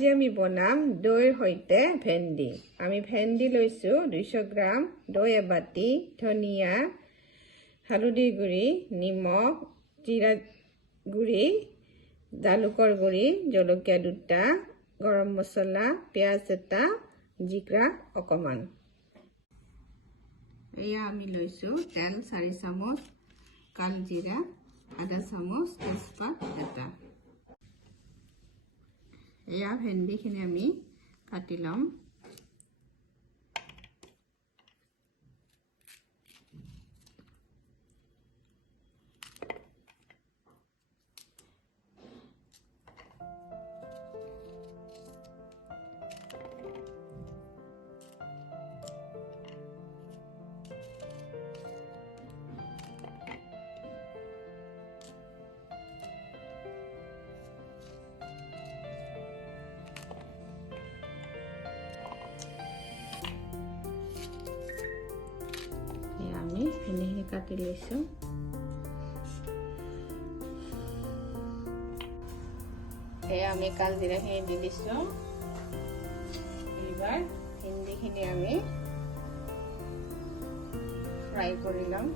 আজি আমি বনাম দৈৰ সৈতে ভেন্দি। আমি ভেন্দি লৈছোঁ 200 গ্ৰাম, দৈ এবাটি, ধনিয়া, হালধিৰ গুড়ি, নিমখ, জিৰা গুড়ি, জালুকৰ গুড়ি, জলকীয়া দুটা, গৰম মছলা, পিঁয়াজ এটা, জিৰা অকণমান। এয়া আমি লৈছোঁ তেল 4 চামুচ, কালজিৰা আধা চামুচ, তেজপাত এটা। এয়া ভেন্দিখিনি আমি কাটি ল'ম। আমি ভেন্দিখিনি কাটি লৈছোঁ। এয়া আমি কালজিৰাখিনি দি দিছোঁ। এইবাৰ ভেন্দিখিনি আমি ফ্ৰাই কৰি ল'ম।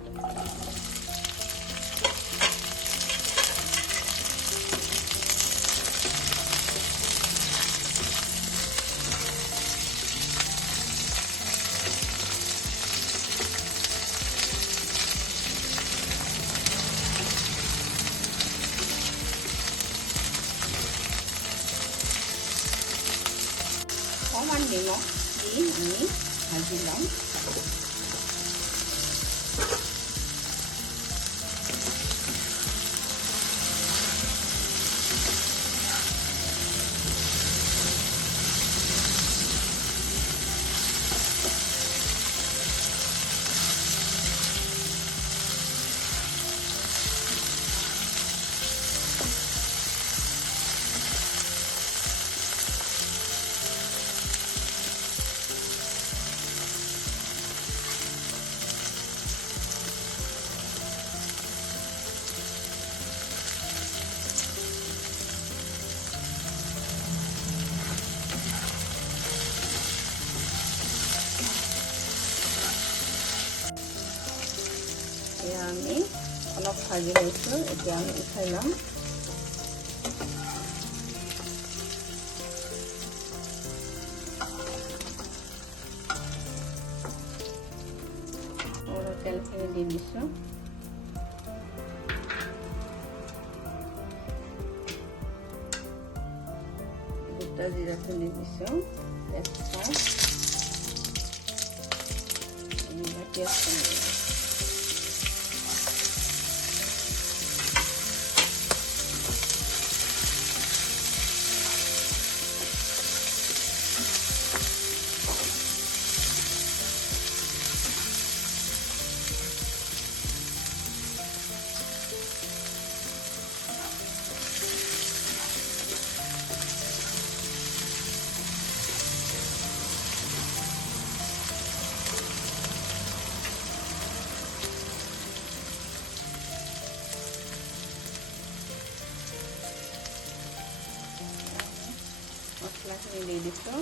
অকণমান নিমখ দি আমি ভাজি ল'ম। এয়া আমি অলপ ভাজি লৈছোঁ। এতিয়া আমি উঠাই ল'ম। অলপ তেলখিনি দি দিছোঁ। গোটা জিৰাটো দি দিছোঁ। তেজপাত, পিঁয়াজখিনি দি দিছোঁ। মছলাখিনি দি দিছোঁ।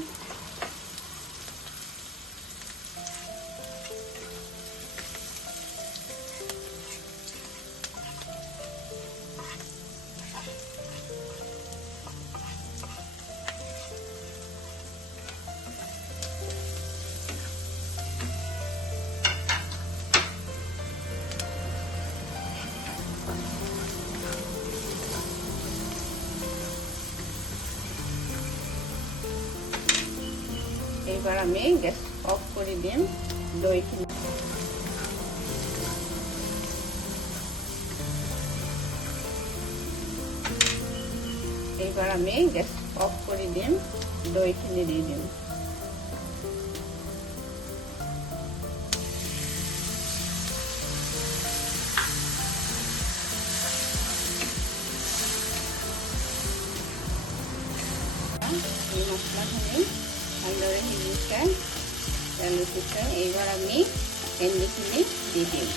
এইবাৰ আমি গেছ অফ কৰি দিম। দৈখিনি এইবাৰ আমি গেছ অফ কৰি দিম। দৈখিনি দি দিম। এই মছলাখিনি ভালদৰে সিজিছে, তেল উঠিছে। এইবাৰ আমি ভেন্দিখিনি দি দিম।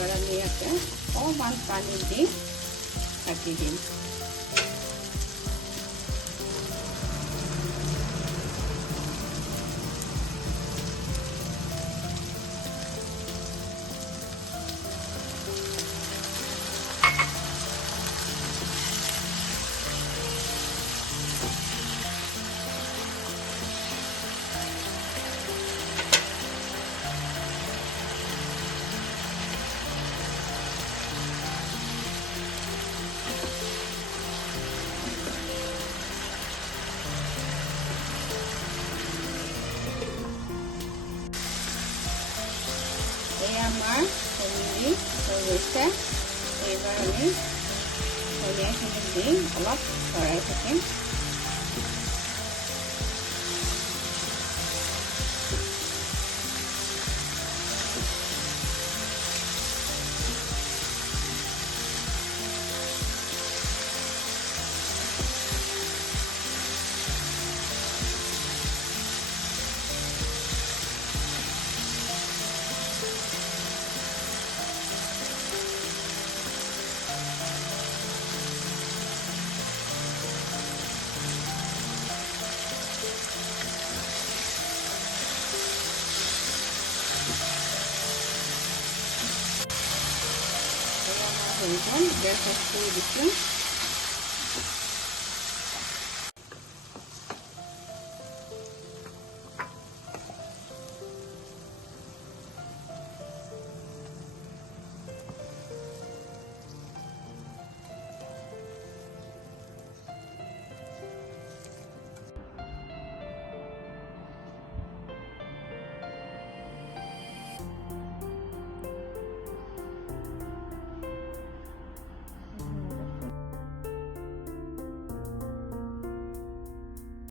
এবাৰ আমি ইয়াতে অকণমান পানী দি ঢাকি দিম। এই আমাৰ ভেন্দি হৈ গৈছে। এইবাৰ আমি ধনিয়াখিনি দি অলপ লৰাই থাকিম। গেছ অফ কৰি দিছোঁ।